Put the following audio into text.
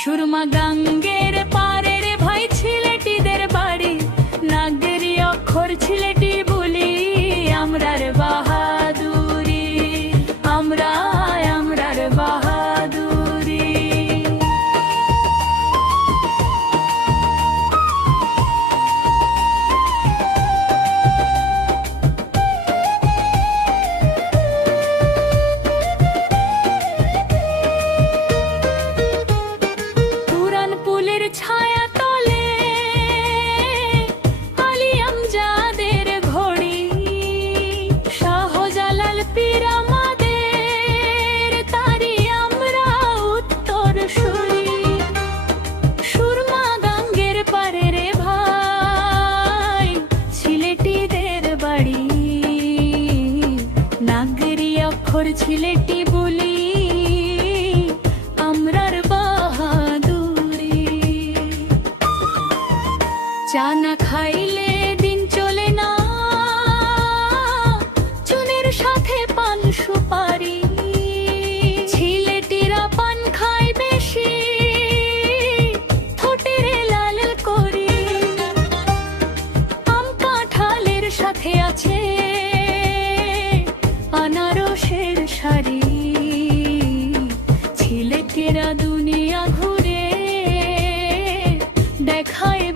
সুরমা গাঙ্গের পারে রে ভাই ছিলেটিদের বাড়ি, নাগরি অক্ষর ছিলেটি বলি আমরার বাহাদুরি, আমরার বাহাদুরি। ছায়া তলে আলী আমজাদের ঘড়ি, শাহজালাল পীর আমাদের তারি আমরা উত্তর সুরি। সুরমা গাঙ্গের পারে রে ভাই ছিলেটিদের বাড়ি, নাগরি অক্ষর ছিলেটি বলি আমরার বাহাদুরি। চা না খাইলে দিন চলে না, চুনের সাথে পান সুপারি, ছিলেটিরা পান খায় বেশি ঠোঁটের লাল করি। আম কাঁঠালের সাথে আছে আনারসের শাড়ি, ছিলেটিরা দুনিয়া ঘুরে দেখায়